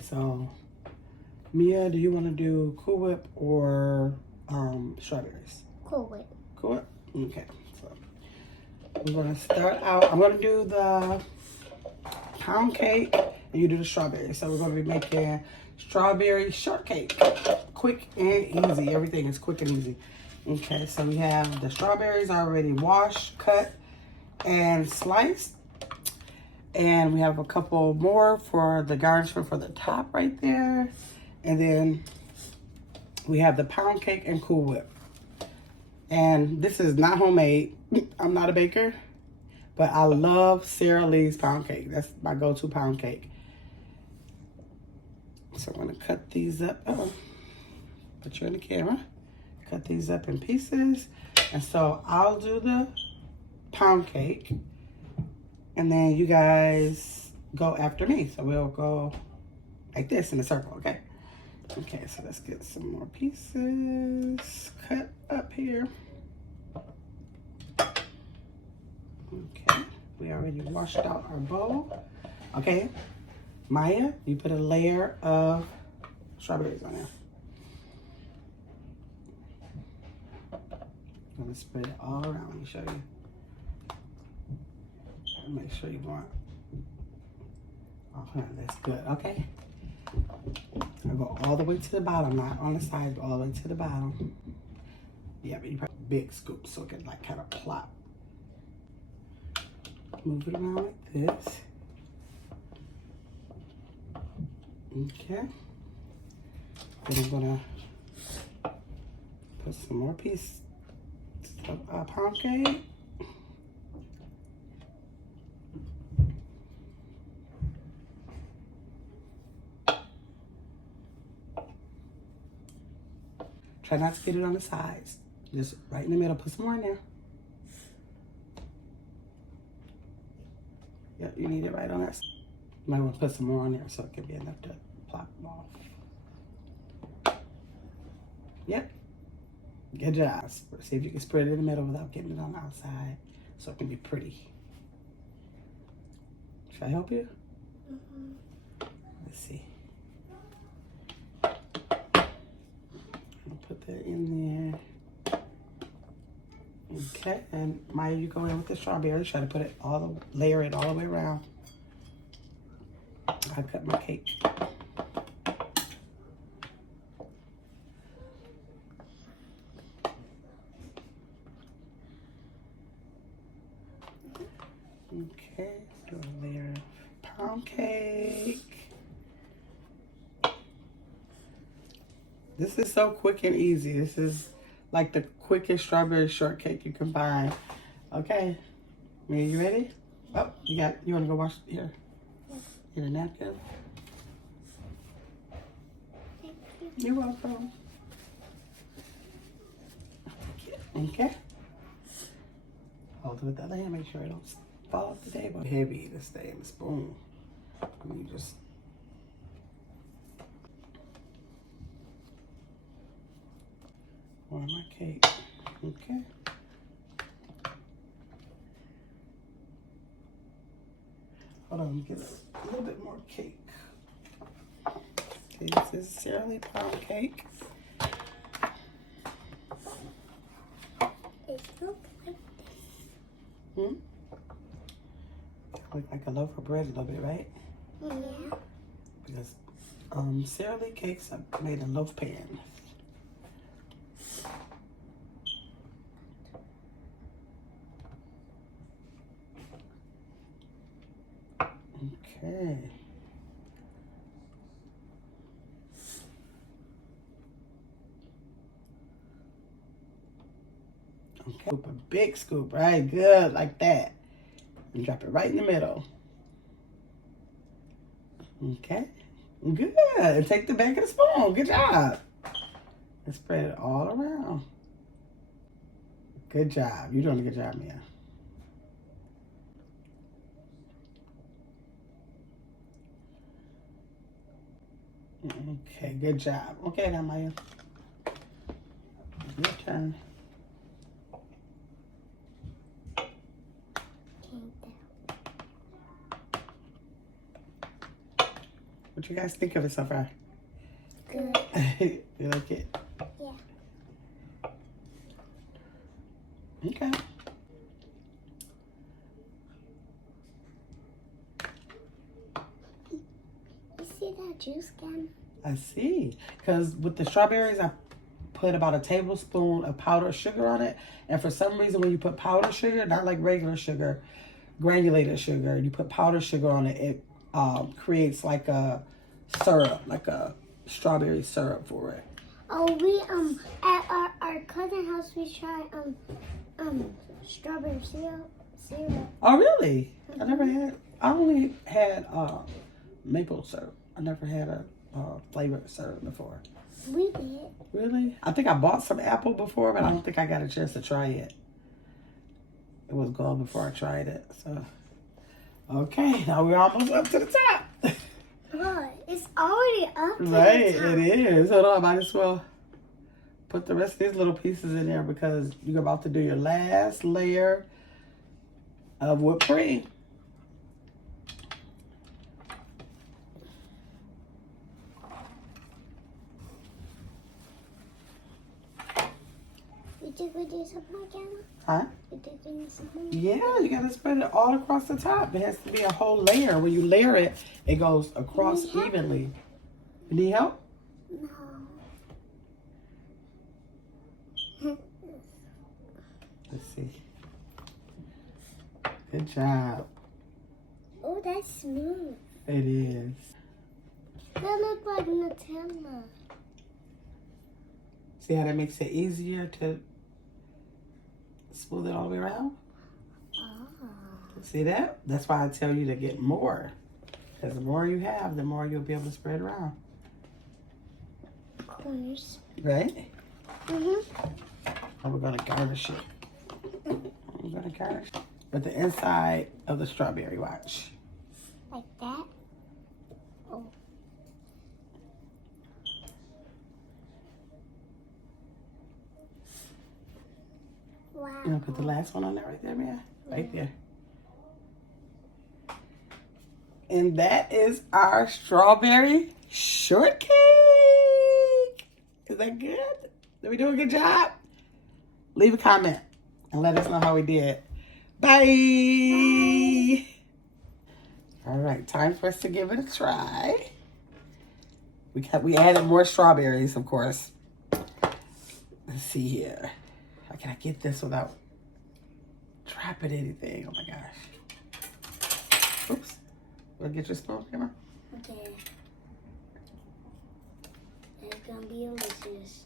so Mia, do you want to do Cool Whip or strawberries? Cool Whip. Cool Whip? Okay. So we're going to start out. I'm going to do the pound cake and you do the strawberries. So we're going to be making strawberry shortcake. Quick and easy. Everything is quick and easy. Okay, so we have the strawberries already washed, cut, and sliced. And we have a couple more for the garnishment for the top right there. And then we have the pound cake and Cool Whip. And this is not homemade. I'm not a baker, but I love Sara Lee's pound cake. That's my go-to pound cake. So I'm gonna cut these up. Oh, put you in the camera. Cut these up in pieces. And so I'll do the pound cake. And then you guys go after me. So we'll go like this in a circle, okay? Okay, so let's get some more pieces cut up here. Okay, we already washed out our bowl. Okay, Maya, you put a layer of strawberries on there. I'm gonna spread it all around. Let me show you. Make sure you want. Okay, that's good. Okay. I'll go all the way to the bottom, not on the side, all the way to the bottom. Yeah, but you put a big scoop so it can like kind of plop. Move it around like this. Okay. Then I'm gonna put some more pieces of pound cake. Try not to get it on the sides. Just right in the middle. Put some more in there. Yep, you need it right on that side. You might want to put some more on there so it can be enough to plop them off. Yep. Good job. See if you can spread it in the middle without getting it on the outside so it can be pretty. Should I help you? Mm-hmm. Let's see. Put that in there. Okay, and Maya, you go in with the strawberries. Try to put it layer it all the way around. I cut my cake. Okay, do a layer of pound cake. This is so quick and easy. This is like the quickest strawberry shortcake you can find. Okay, Mia, you ready? Oh, you wanna go wash here? Get a napkin. Thank you. You're welcome. Okay. Hold it with the other hand, make sure it don't fall off the table. Heavy to stay in the spoon. And you just pour my cake. Okay. Hold on, get a little bit more cake. Okay, this is Sara Lee pound cake. It looks like Hmm? Look like a loaf of bread a little bit, right? yeah. Because Sara Lee cakes are made in loaf pan. Okay. Okay. Scoop a big scoop, right? Good, like that. And drop it right in the middle. Okay. Good. And take the back of the spoon. Good job. And spread it all around. Good job. You're doing a good job, Mia. Okay, good job. Okay, now, Maya. Your turn. What you guys think of it so far? Good. You like it? Yeah. Okay. You see that juice can? I see. Because with the strawberries, I put about a tablespoon of powdered sugar on it. And for some reason, when you put powdered sugar, not like regular sugar, granulated sugar, you put powdered sugar on it, it creates like a syrup, like a strawberry syrup for it. Oh, we at our cousin house we tried strawberry syrup. Oh, really? I never had. I only had maple syrup. I never had a flavored syrup before. We did. Really? I think I bought some apple before, but I don't think I got a chance to try it. It was gone before I tried it. So, okay, now we're almost up to the top. Oh, it's already up to Right, the top. it is. Hold on, I might as well put the rest of these little pieces in there because you're about to do your last layer of whipped cream. You think we do something again? Huh? You think we need something? Yeah, you gotta spread it all across the top. It has to be a whole layer. When you layer it, it goes across Need help? evenly. You need help? No. Let's see. Good job. Oh, that's smooth. It is. That looks like Nutella. See how that makes it easier to smooth it all the way around? Oh. See that? That's why I tell you to get more. Because the more you have, the more you'll be able to spread around. Corners. Right? Mhm. And we're going to garnish it. We're going to garnish it with the inside of the strawberry. Watch. Like that. Oh. Wow. You want to put the last one on there right there, Mia? Right there. And that is our strawberry shortcake. Is that good? Did we do a good job? Leave a comment and let us know how we did. Bye. All right, time for us to give it a try. We added more strawberries, of course. Let's see here. How can I get this without dropping anything? Oh my gosh. Oops. Wanna get your spoon, Emma? Okay. It's gonna be delicious.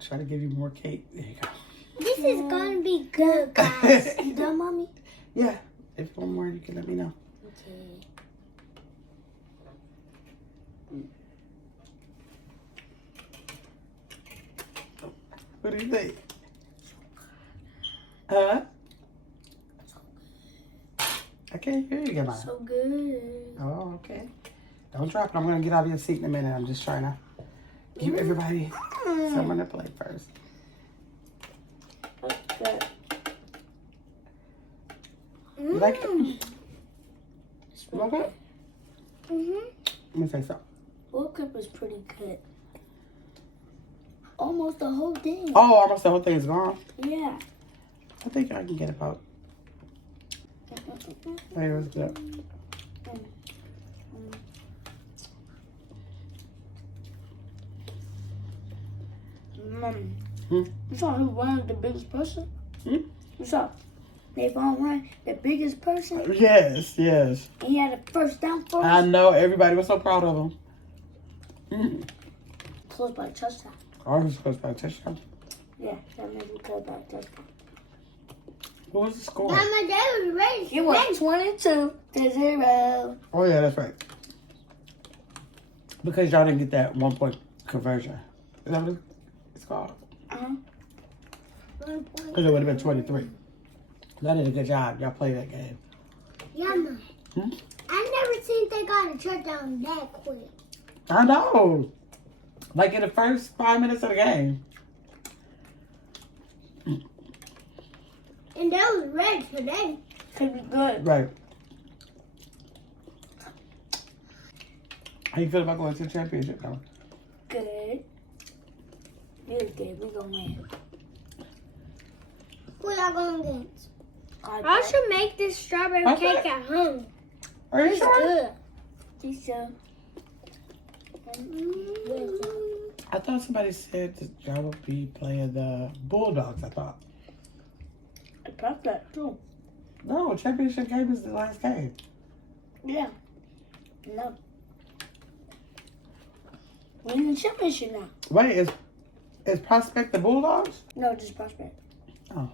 Try to give you more cake. There you go. This is gonna be good, guys. You done, Mommy? Yeah. If you want more, you can let me know. Okay. What do you think? Huh? I can't hear you, Emma. So good. Oh, okay. Don't drop it. I'm going to get out of your seat in a minute. I'm just trying to give everybody something to play first. Okay. You like it? You like it? Mhm. Let me say something. World Cup is pretty good. Almost the whole thing. Oh, almost the whole thing is gone. Yeah. I think I can get about. There was good. You saw who won the biggest person? Hmm? You saw they found one, the biggest person. Yes, yes. And he had a first down for I us. know. Everybody was so proud of him. Close by a touchdown. Ours was supposed to be a touchdown. Yeah, that made me close by a touchdown. What was the score? My dad was ready. It was 22-0. Oh, yeah, that's right. Because y'all didn't get that 1 point conversion. Is that what it's called? Because it would have been 23. Y'all did a good job. Y'all played that game. Yeah, man. I never seen they got a touchdown that quick. I know. Like in the first 5 minutes of the game. And they was ready today. Could be good. Right. How you feel about going to the championship now? Good. Really good. We're gonna win. Who y'all going against? I should make this strawberry Okay. cake at home. Are you It's sure? good. think so. I thought somebody said that y'all would be playing the Bulldogs, I thought. I thought that too. No, championship game is the last game. Yeah. No. We're in the championship now. Wait, is Prospect the Bulldogs? No, just Prospect. Oh.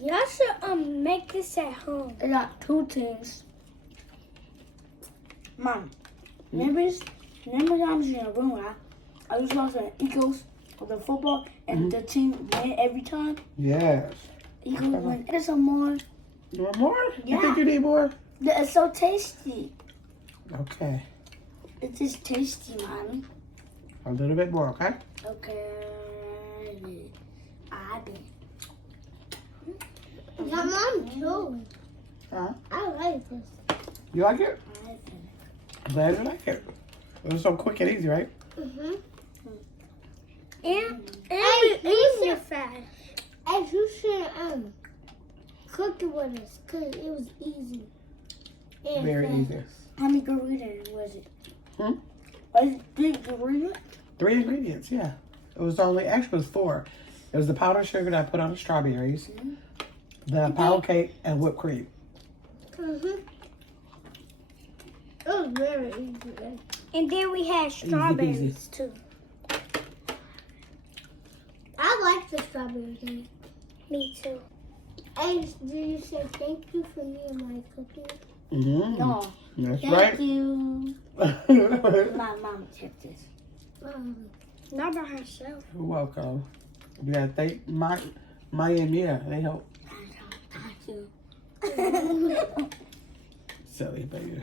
Y'all should make this at home. I got two teams. Mom, remember times in a room, right? I was watching the Eagles of the football and the team win every time. Yes. Eagles win. There's some more. You want more? You Yeah. think you need more? It's so tasty. Okay. It's just tasty, Mommy. A little bit more, okay? Okay. I bet. Yeah, Mom, too. Huh? I like this. You like it? I bet. Glad you like it. It was so quick and easy, right? Mm-hmm. And easy fast. And you should cook it with us, cause it was easy. And Very fast. easy. How many ingredients was it? Hmm? Was it 3 ingredients? 3 ingredients, yeah. It was only, actually it was 4. It was the powdered sugar that I put on the strawberries, the pound cake, and whipped cream. Mm-hmm. It was very easy. And then we had strawberries too. I like the strawberry cake. Me too. And did you say thank you for me and my cooking? Mm-hmm. No. That's Thank right. you. My mom kept this. Not by herself. You're welcome. You gotta thank Maya and Mia. They help. Thank you. Silly baby.